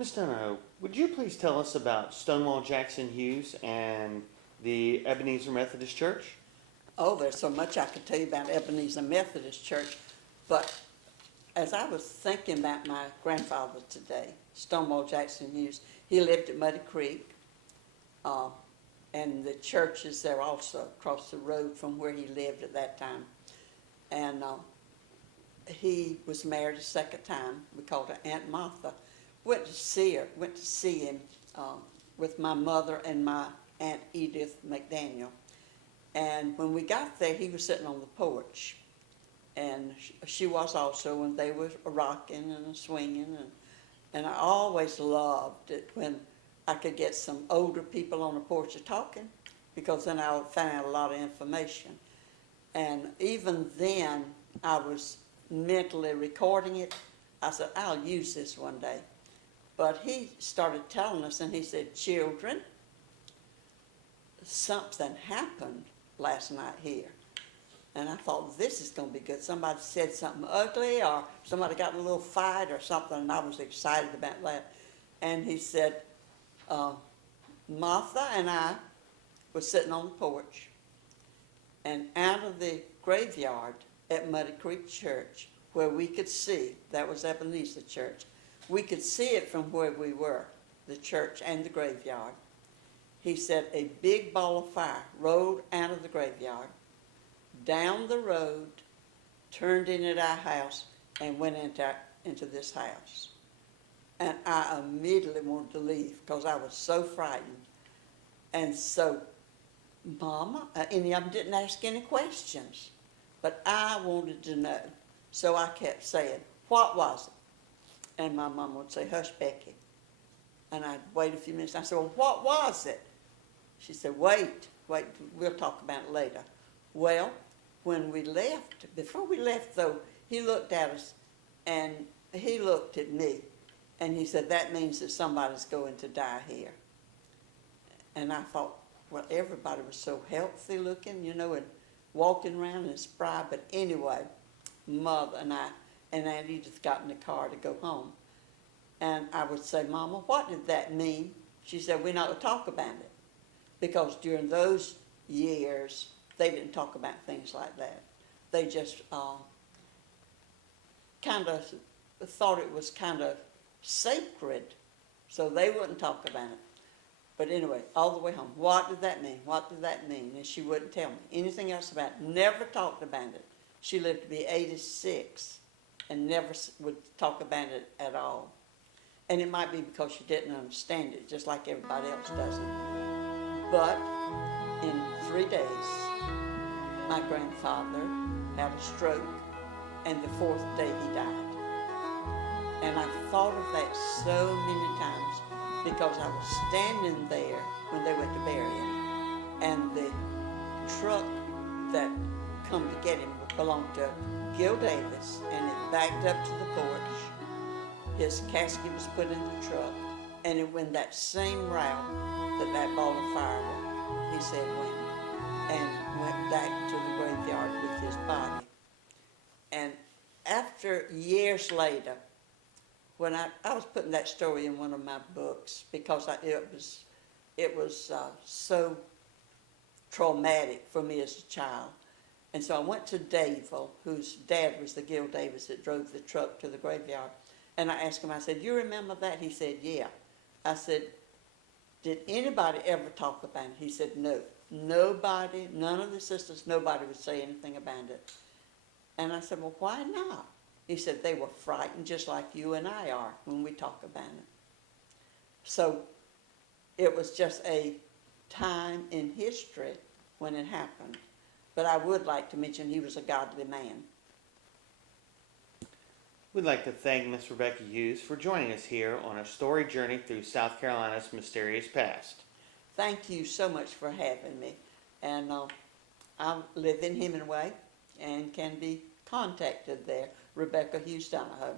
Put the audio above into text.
Miss Dunno, would you please tell us about Stonewall Jackson Hughes and the Ebenezer Methodist Church? Oh, there's so much I could tell you about Ebenezer Methodist Church, but as I was thinking about my grandfather today, Stonewall Jackson Hughes, he lived at Muddy Creek, and the church is there also across the road from where he lived at that time. And he was married a second time. We called her Aunt Martha. Went to see him with my mother and my Aunt Edith McDaniel. And when we got there, he was sitting on the porch. And she was also, and they were rocking and swinging. And I always loved it when I could get some older people on the porch talking, because then I would find out a lot of information. And even then, I was mentally recording it. I said, I'll use this one day. But he started telling us, and he said, children, something happened last night here. And I thought, this is going to be good. Somebody said something ugly, or somebody got in a little fight or something, and I was excited about that. And he said, Martha and I were sitting on the porch, and out of the graveyard at Muddy Creek Church, where we could see, that was Ebenezer Church, we could see it from where we were, the church and the graveyard. He said a big ball of fire rolled out of the graveyard, down the road, turned in at our house, and went into this house. And I immediately wanted to leave because I was so frightened. And so, Mama, any of them didn't ask any questions, but I wanted to know. So I kept saying, what was it? And my mom would say, hush, Becky. And I'd wait a few minutes. I said, well, what was it? She said, wait, we'll talk about it later. Well, when we left, before we left though, he looked at us and he looked at me and he said, that means that somebody's going to die here. And I thought, well, everybody was so healthy looking, you know, and walking around and spry. But anyway, Mother and I and Aunt Edith got in the car to go home. And I would say, Mama, what did that mean? She said, we're not going to talk about it. Because during those years, they didn't talk about things like that. They just kind of thought it was kind of sacred, so they wouldn't talk about it. But anyway, all the way home, what did that mean? What did that mean? And she wouldn't tell me anything else about it. Never talked about it. She lived to be 86 and never would talk about it at all. And it might be because she didn't understand it, just like everybody else doesn't. But in 3 days, my grandfather had a stroke, and the 4th day he died. And I thought of that so many times because I was standing there when they went to bury him, and the truck that come to get him belonged to Gil Davis, and it backed up to the porch. His casket was put in the truck, and it went that same route that ball of fire, he said, went, and went back to the graveyard with his body. And after years later, when I was putting that story in one of my books because it was so traumatic for me as a child. And so I went to Davil, whose dad was the Gil Davis that drove the truck to the graveyard. And I asked him, I said, you remember that? He said, yeah. I said, did anybody ever talk about it? He said, no. Nobody, none of the sisters, nobody would say anything about it. And I said, well, why not? He said, they were frightened just like you and I are when we talk about it. So it was just a time in history when it happened. But I would like to mention he was a godly man. We'd like to thank Miss Rebecca Hughes for joining us here on a story journey through South Carolina's mysterious past. Thank you so much for having me. And I live in Hemingway and can be contacted there, Rebecca Hughes Donahoe.